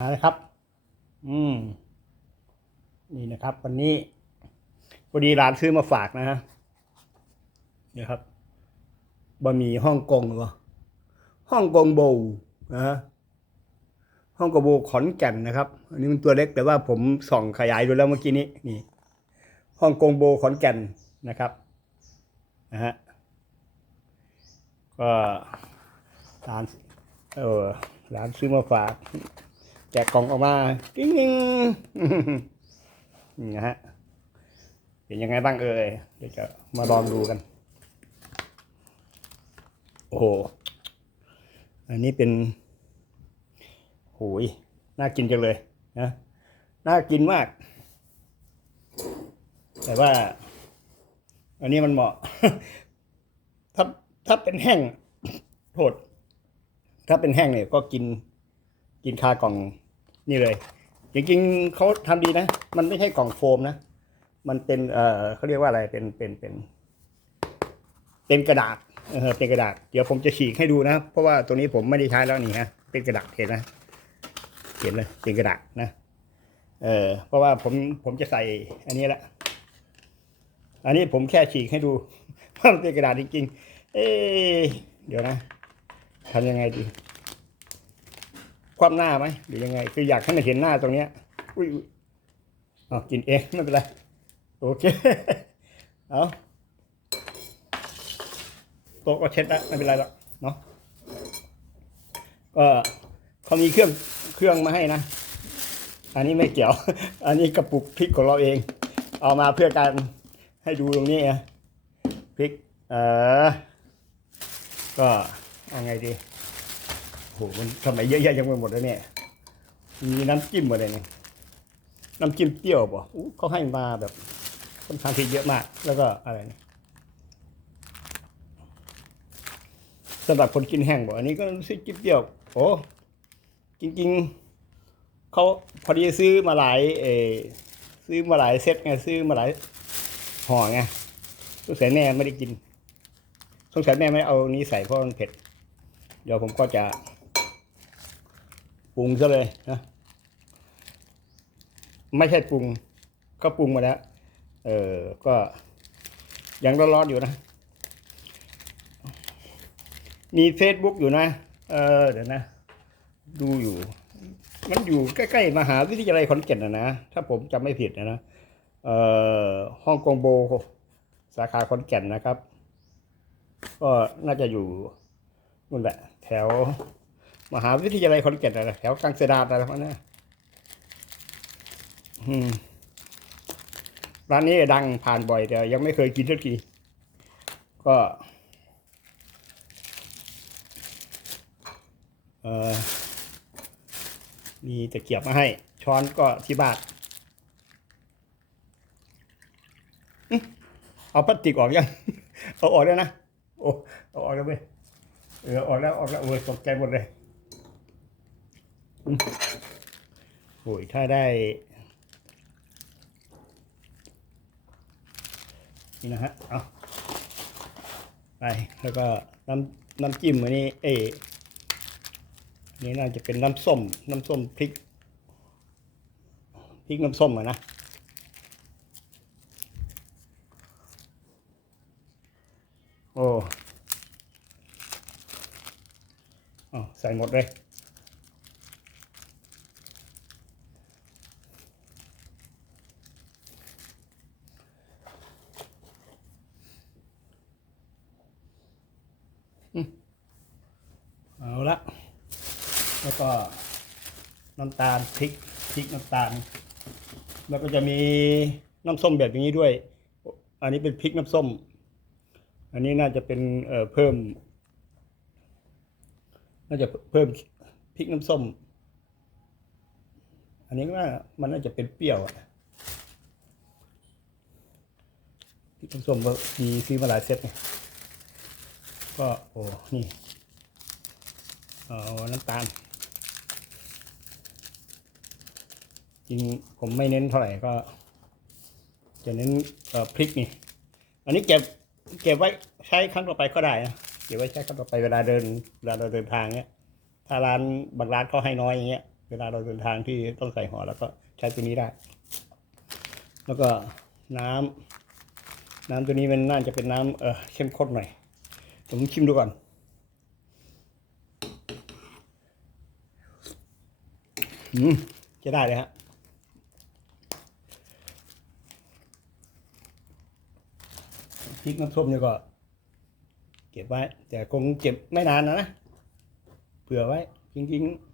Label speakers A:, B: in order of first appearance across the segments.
A: มาเลยครับ อืม นี่นะครับ วันนี้พอดีร้านซื้อมาฝากนะฮะนี่ครับบะหมี่ฮ่องกงเหรอฮ่องกงโบว์นะฮะฮ่องกงโบว์ขอนแก่นนะครับ อันนี้มันตัวเล็กแต่ว่าผมส่องขยายดูแล้วเมื่อกี้นี้นี่ฮ่องกงโบว์ขอนแก่นนะครับนะฮะก็ร้านเออร้านซื้อมาฝาก แจกกล่องออกมากิ้งกิ้งนี่นะฮะเป็นยังไงบ้างเอ่ยเดี๋ยวจะมาลองดูกัน โอ้โห อันนี้เป็นโหยน่ากินจังเลยนะน่ากินมาก แต่ว่า อันนี้มันเหมาะ ถ้าถ้าเป็นแห้งโทษถ้าเป็นแห้งเนี่ยก็กิน กินคากล่องนี่เลย จริงๆเขาทำดีนะ มันไม่ใช่กล่องโฟมนะ มันเป็นเอ่อเขาเรียกว่าอะไรเป็นเป็นเป็น เป็นกระดาษเออเป็นกระดาษ เดี๋ยวผมจะฉีกให้ดูนะ เพราะว่าตัวนี้ผมไม่ได้ใช้แล้วนี่ฮะเป็นกระดาษเห็นนะเห็นเลยเป็นกระดาษนะเออเพราะว่าผมผมจะใส่อันนี้ละอันนี้ผมแค่ฉีกให้ดูว่ามันเป็นกระดาษจริงๆเอ๊เดี๋ยวนะทำยังไงดี คว่ำหน้าไหมหรือยังไง คืออยากให้มันเห็นหน้าตรงเนี้ย อุ้ยอุ๊ยเอกินเองไม่เป็นไร โอเค เอาโต๊ะก็เช็ดแล้วไม่เป็นไรหรอกเนาะก็เขามีเครื่องเครื่องมาให้นะ อันนี้ไม่เกี่ยว อันนี้กระปุกพริกของเราเอง เอามาเพื่อการให้ดูตรงนี้นะพริก เออก็เอาไงดี โหมันทำไมเยอะแยะยังไปหมดแล้วเนี่ยมีน้ำจิ้มอะไรเนี่ยน้ำจิ้มเปรี้ยวป่ะอู้เขาให้มาแบบค่อนข้างที่เยอะมาก แล้วก็อะไรเนี่ยสำหรับคนกินแห้งบอกอันนี้ก็น้ำจิ้มเปรี้ยวโอ้จริง ๆเขาพอดีซื้อมาหลายเออซื้อมาหลายเซตไงซื้อมาหลายห่อไงสงสัยแม่ไม่ได้กินสงสัยแม่ไม่เอานี้ใส่เพราะมันเผ็ด เดี๋ยวผมก็จะ ปรุงซะเลยนะไม่ใช่ปรุง ก็ปรุงมาแล้ว เออก็ยังร้อนๆอยู่นะ มีเฟซบุ๊กอยู่นะ เออเดี๋ยวนะ ดูอยู่ มันอยู่ใกล้ๆมหาวิทยาลัยขอนแก่นนะนะ ถ้าผมจำไม่ผิดนะนะ เอ่อฮ่องกงโบ สาขาขอนแก่นนะครับ ก็น่าจะอยู่นู่นแหละ แถว มหาวิทยาลัยขอนแก่นอะไรแถวกลางเสดาดอะไรประมาณนั้นร้านนี้ดังผ่านบ่อยแต่ยังไม่เคยกินสักทีก็ เออมีตะเกียบมาให้ ช้อนก็ที่บ้านเอาพลาสติกออกยัง เอาออกแล้วนะ โอ้เอาออกแล้วเว้ยเออออกแล้วออกแล้วโอ้ยตกใจหมดเลย โอ้ยถ้าได้ นี่นะฮะ เอาไป แล้วก็น้ำน้ำจิ้มอันนี้ เอนี่น่าจะเป็นน้ำส้ม น้ำส้มพริก พริกน้ำส้มอะนะโอ้อใส่หมดเลย เอาละ แล้วก็น้ำตาลพริกพริกน้ำตาล แล้วก็จะมีน้ำส้มแบบนี้ด้วย อันนี้เป็นพริกน้ำส้ม อันนี้น่าจะเป็นเอ่อเพิ่ม น่าจะเพิ่มพริกน้ำส้ม อันนี้ว่ามันน่าจะเป็นเปรี้ยวอะพริกน้ำส้มก็มีซื้อมาหลายเซตไงก็โอ้นี่เอาน้ำตาล จริงผมไม่เน้นเท่าไหร่ก็ จะเน้นพริกนี่ อันนี้เก็บเก็บไว้ใช้ครั้งต่อไปก็ได้นะเก็บไว้ใช้ครั้งต่อไปเวลาเดินเวลาเราเดินทางเนี้ย ถ้าร้านบางร้านเขาให้น้อยอย่างเงี้ย เวลาเราเดินทางที่ต้องใส่ห่อแล้วก็ใช้ตัวนี้ได้ แล้วก็น้ำน้ำตัวนี้มันน่าจะเป็นน้ำเออเข้มข้นหน่อยผมชิมดูก่อนอืมจะได้เลยฮะ ริกน้ำส้มเนี่ยก็ เก็บไว้ แต่คงเก็บไม่นานนะนะเผื่อไว้ จริงๆ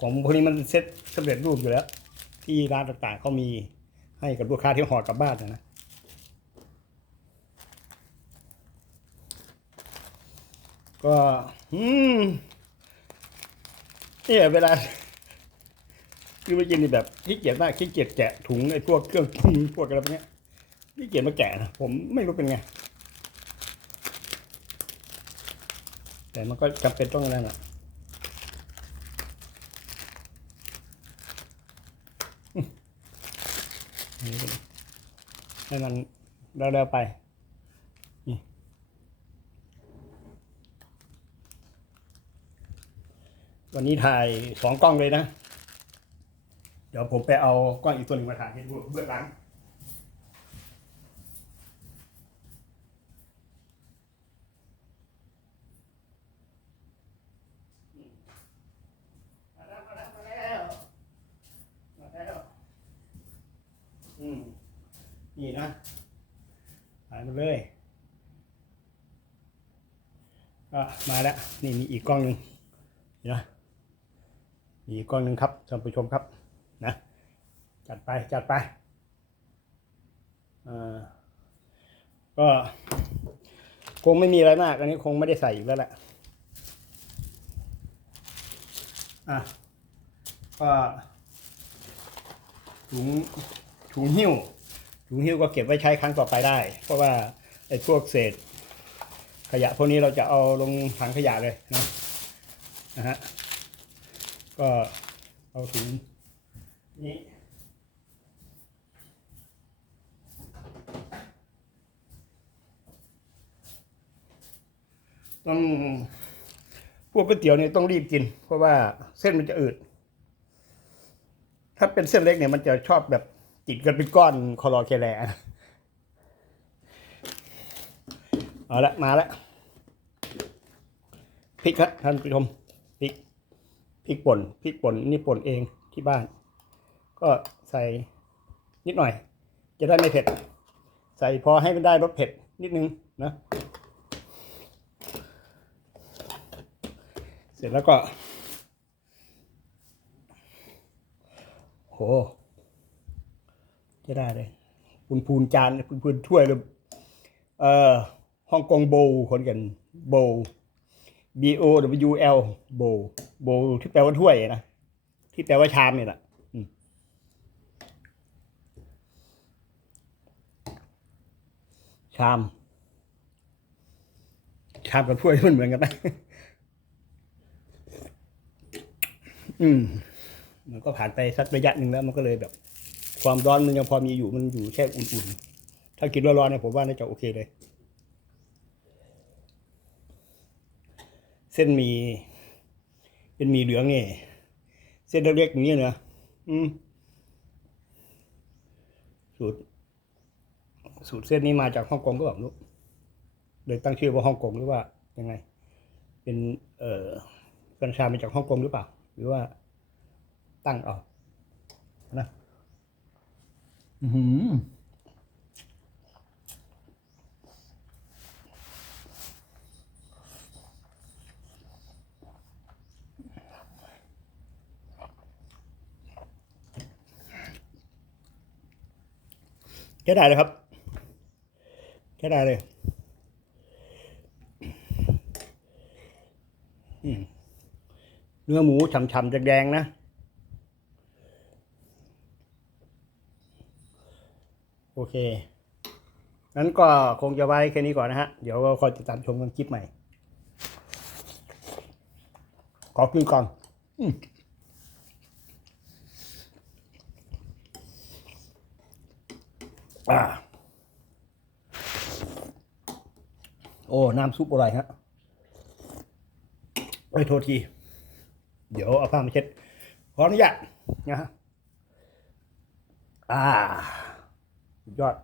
A: ของพวกนี้มันเซ็ตสำเร็จรูปอยู่แล้ว ที่ร้านต่างๆเขามีให้กับลูกค้าที่ห่อกลับบ้านนะนะก็ อืมเนี่ยเวลา คือไปกินนี่แบบขี้เกียจมากขี้เกียจแกะถุงไอ้พวกเครื่องปรุงพวกอะไรพวกเนี้ยขี้เกียจมาแกะนะผมไม่รู้เป็นไง แต่มันก็จำเป็นต้องนั่นแหละให้มันเร็วๆไปวันนี้ถ่ายสองกล้องเลยนะ เดี๋ยวผมไปเอากล้องอีกตัวหนึ่งมาถ่ายให้ดูเบื้องหลังมาแล้วมาแล้วมาแล้วมาแล้วอืมนี่นะหายไปเลยก็มาแล้ว นี่มีอีกกล้องหนึ่งเห็นะมีอีกกล้องหนึ่งครับท่านผู้ชมครับ นะ จัดไปจัดไปก็คงไม่มีอะไรมาก อันนี้คงไม่ได้ใส่อีกแล้วแหละอะก็ถุงถุงหิ้วถุงหิ้วก็เก็บไว้ใช้ครั้งต่อไปได้ เพราะว่าไอ้พวกเศษ ขยะพวกนี้เราจะเอาลงถังขยะเลยนะนะฮะก็เอาถุง นี้ต้องพวกก๋วยเตี๋ยวเนี่ยต้องรีบกิน เพราะว่าเส้นมันจะอืด ถ้าเป็นเส้นเล็กเนี่ยมันจะชอบแบบติดกันเป็นก้อนคอรอเคแลเอาละมาละพริกครับท่านผู้ชมพริกพริกป่นพริกป่นนี่ป่นเองที่บ้าน ก็ใส่นิดหน่อย จะได้ไม่เผ็ด ใส่พอให้มันได้รสเผ็ดนิดนึงนะเสร็จแล้วก็ โห จะได้เลยพูนพูนจานพูนพูนถ้วยเลยเอ่อฮ่องกงโบวคนกันโบว B O W L โบโบที่แปลว่าถ้วยนะ ที่แปลว่าชามเนี่ยแหละอืม ชาม ชามกับถ้วยมันเหมือนกันไหมอืม มันก็ผ่านไปสักระยะหนึ่งแล้ว มันก็เลยแบบ ความร้อนมันยังพอมีอยู่มันอยู่แค่อุ่นๆ ถ้ากินร้อนๆเนี่ยผมว่าน่าจะโอเคเลย เส้นมี เป็นมีเหลืองเนี่ยเส้นเล็กๆอย่างนี้เนอะอืมสูตร สูตรเส้นนี้มาจากฮ่องกงก็แบบนู้เลยตั้งชื่อว่าฮ่องกงหรือว่ายังไง เป็นเอ่อกัญชามาจากฮ่องกงหรือเปล่า หรือว่าตั้งเอานะอือหือแค่ได้เลยครับ แค่ได้เลยเนื้อหมูฉ่ำๆแดงๆนะโอเคงั้นก็คงจะไว้แค่นี้ก่อนนะฮะ เดี๋ยวก็คอยติดตามชมกันคลิปใหม่ ขอกินก่อนอ่า โอ้ น้ำซุปอร่อยฮะโอ้ยโทษที เดี๋ยวเอาผ้ามาเช็ด ขออนุญาตนะฮะ อ่า สุดยอด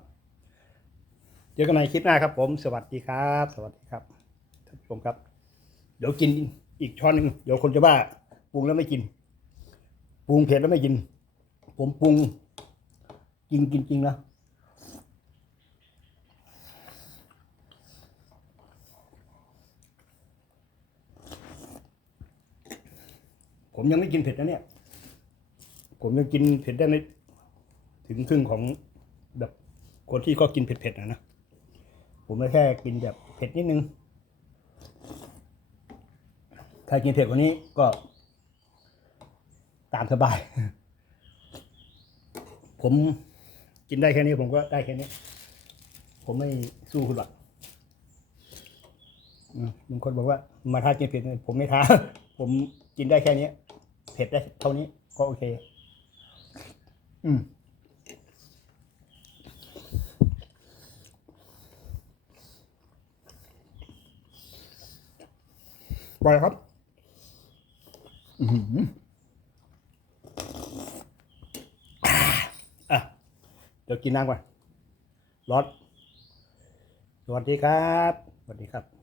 A: เจอกันใหม่คลิปหน้าครับผม สวัสดีครับ สวัสดีครับท่านผู้ชมครับ เดี๋ยวกินอีกช้อนหนึ่งเดี๋ยวคนจะว่าปรุงแล้วไม่กิน ปรุงเผ็ดแล้วไม่กิน ผมปรุง จริงจริงจริงนะ ผมยังไม่กินเผ็ดนะเนี่ย ผมยังกินเผ็ดได้ไม่ถึงครึ่งของแบบคนที่ก็กินเผ็ดๆนะนะ ผมไม่แค่กินแบบเผ็ดนิดนึง ถ้ากินเผ็ดกว่านี้ก็ ตามสบาย ผมกินได้แค่นี้ผมก็ได้แค่นี้ ผมไม่สู้คุณหรอกอืมบางคนบอกว่ามาท้ากินเผ็ดผมไม่ท้า ผม กินได้แค่นี้เผ็ดได้เท่านี้ก็โอเค อืมปครับ อือหืออะ เดี๋ยวกินน้ำก่อนร้อนสวัสดีครับ สวัสดีครับ